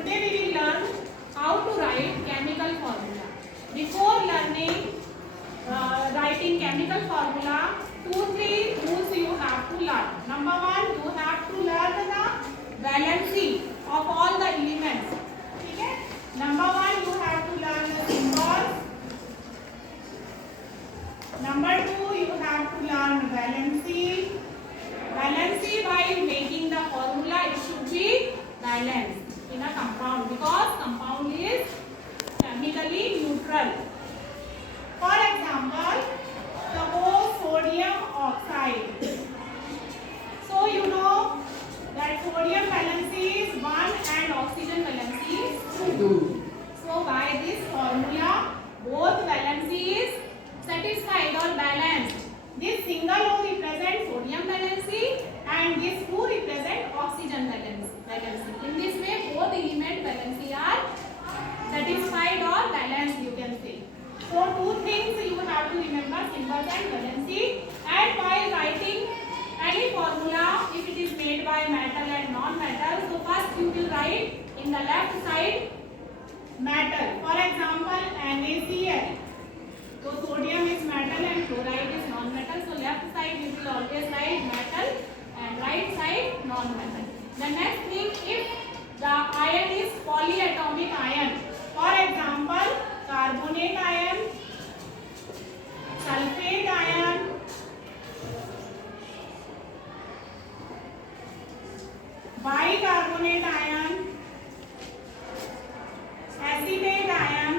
Today we will learn how to write chemical formula. Before learning writing chemical formula, 2-3 rules you have to learn. Number 1, you have to learn the valency of all the elements. Okay? Number 1, you have to learn the symbols. Number 2, you have to learn valency. Valency, while making the formula, it should be balanced in a compound because compound is chemically neutral. For example, suppose sodium oxide. So you know that sodium valency is 1 and oxygen valency is 2. So by this formula, both valency is satisfied or balanced. This single O represents sodium valency and this 2 represent oxygen valency. In this way, both element valency are satisfied or balanced, you can say. So 2 things you have to remember, symbols and valency. And while writing any formula, if it is made by metal and non-metal, so first you will write in the left side metal. For example, NaCl. So sodium is metal and chloride is non-metal. So left side you will always write metal and right side non-metal. The next thing, if the ion is polyatomic ion, for example, carbonate ion, sulfate ion, bicarbonate ion, acetate ion.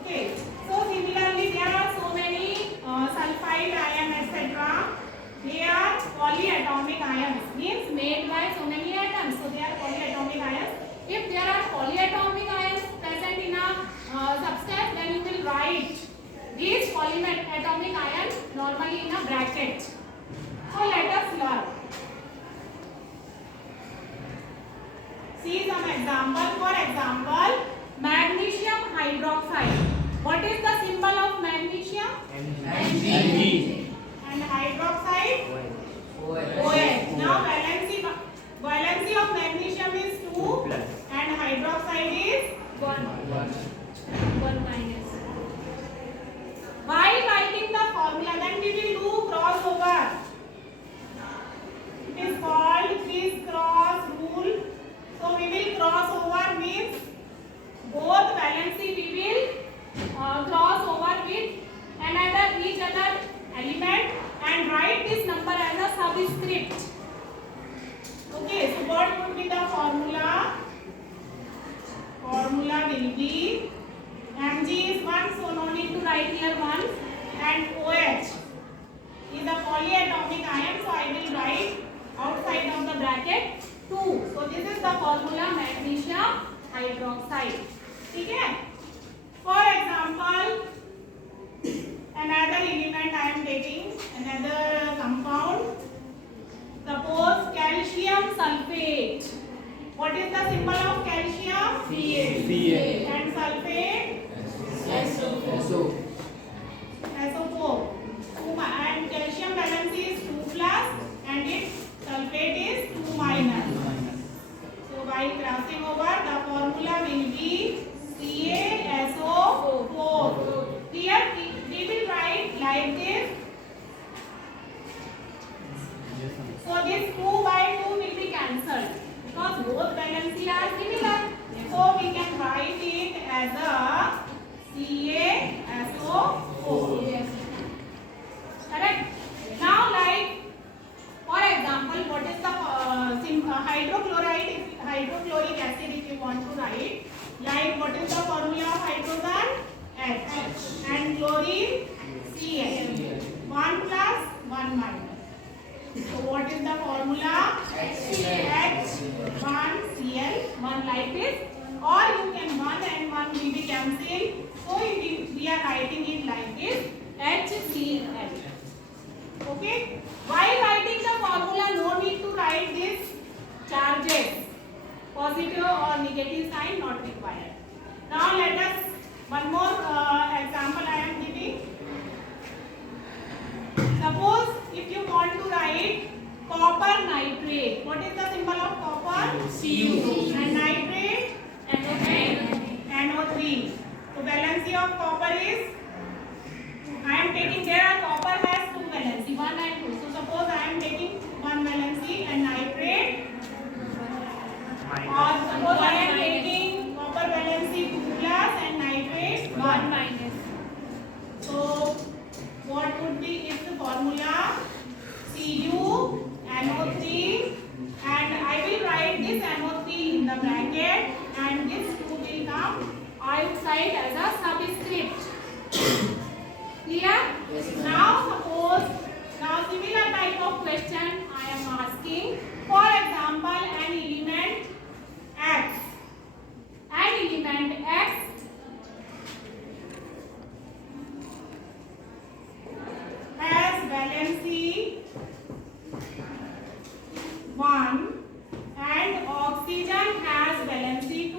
Okay, so similarly there are so many sulfide ion, etc. They are polyatomic ions, means made by so many atoms, so they are polyatomic ions. If there are polyatomic ions present in a substance, then you will write these polyatomic ions normally in a bracket. So let us learn. See some example. For example, magnesium hydroxide. What is the symbol of magnesium? Mg. And hydroxide? OH. Now valency of magnesium is 2 and hydroxide is 1 minus. While writing the formula, then we will do crossover. It is called criss-cross rule. So we will cross over, means both valency we will cross over with each other element and write this number as a subscript. Okay, so what would be the formula? Formula will be Mg is 1, so no need to write here 1, and OH is a polyatomic ion, so I will write outside of the bracket 2. So this is the formula magnesium hydroxide. Okay? For example, another element I am taking, another compound. Suppose calcium sulfate. What is the symbol of calcium? Ca. And sulfate? SO4. And calcium valency is 2 plus and its sulfate is 2 minus. So by crossing over, the formula will be CaSO4. Here we will write like this. So this 2 by 2 will be cancelled because both valency are similar. So we can write it as a CaSO4. Correct? Now, like for example, what is the hydrochloric acid if you want to write? Like what is the formula of hydrogen? H. And chlorine? Cl. 1 plus 1 minus. So what is the formula? H1Cl. 1 like this. Or you can 1 and 1 will be cancelled. So we are writing it like this. HCl. Okay? While writing the formula, no need to write this charges. Positive or negative sign not required. Now let us, one more example I am giving. Suppose if you want to write copper nitrate, what is the symbol of Cu. And nitrate? NO3. So valency of copper is, I am taking, there copper has two valency, 1 and 2. So suppose I am taking one valency and nitrate, or suppose I am taking copper valency 2 plus and nitrate 1 minus. So what would be its formula? Cu NO3, and I will write this NO3 in the bracket and this 2 will come outside as a subscript. Clear? Yes, now suppose, now similar type of question I am asking. For example, an element X. An element X has valency 1 and oxygen has valency 2.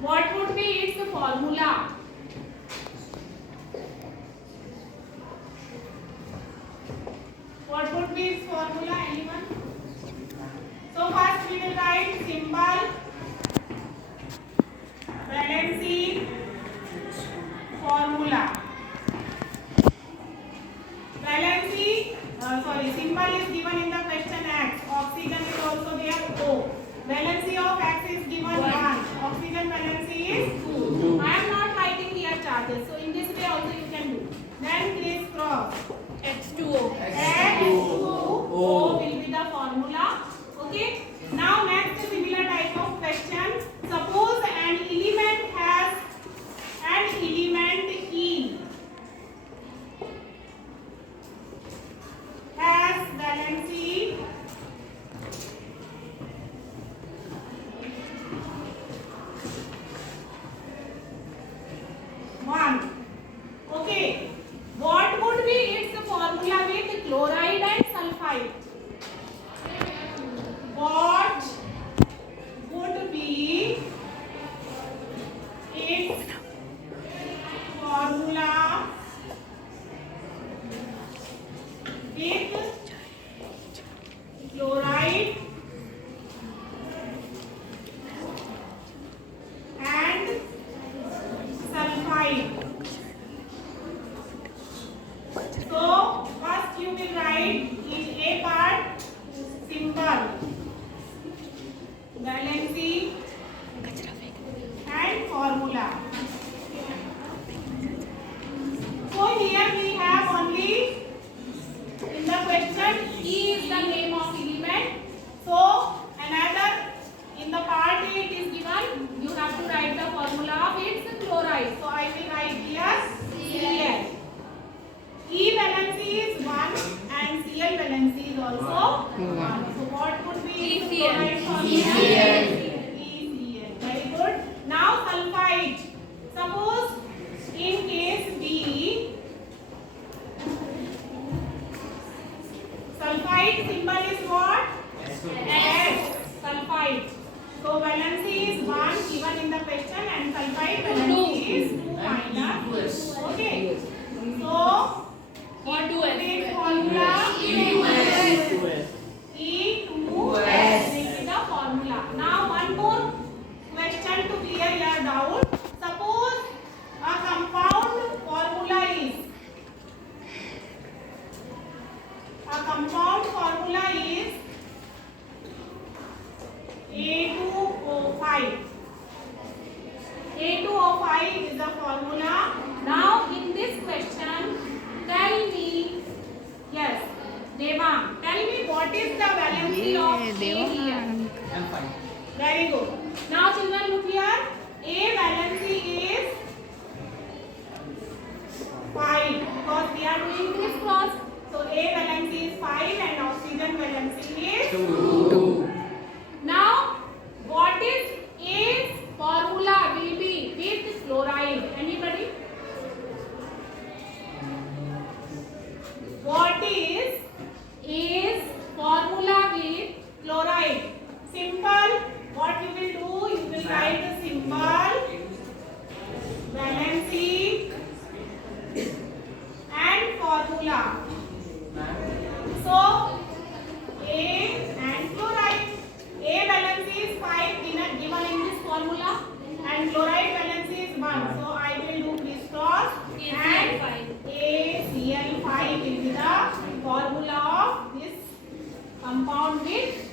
What would be its formula? What would be its formula, anyone? So first we will write symbol, valency, formula. Valency, symbol is given in the question X. Oxygen is also there O. Valency of X is given 1. Oxygen valency is 2. I am not writing here charges. So in this way also you can do. Then criss cross. H2O. H2O will be the formula. Okay. Now next similar type of question. Suppose an element has E has valency 1. Okay. What would be its formula with chloride and sulfide? What would be its formula with chloride and sulfide? So first you will write in A part symbol, valency and formula. So here we have only in the question E is the name of element. So another in the part A it is given, you have to write the formula of its chloride. So I will write here Cl. E valency is 1 and Cl valency is also 1. So what would be its chloride formula? ECl. Very good. Now sulfide. Suppose in case B, sulfide symbol is what? S. Sulfide. So valency is 1 given in the question and sulfide valency is 2 minus. Okay. So what do its formula? E2S. This is the formula. Now one more question to clear your doubt. Suppose a compound formula is A2O5. A2O5 is the formula. Now in this question, tell me, yes, Devang, tell me what is the valency of A here? Very good. Now children look here. A valency is 5 because we are doing criss cross. So A valency is 5 and oxygen valency is 2. Now what is A's formula will be with chloride? Anybody? What is A's formula with chloride? Simple. What you will do? You will write the symbol, valency and formula. 1. So I will do crisscross and ACl5 will be the formula of this compound with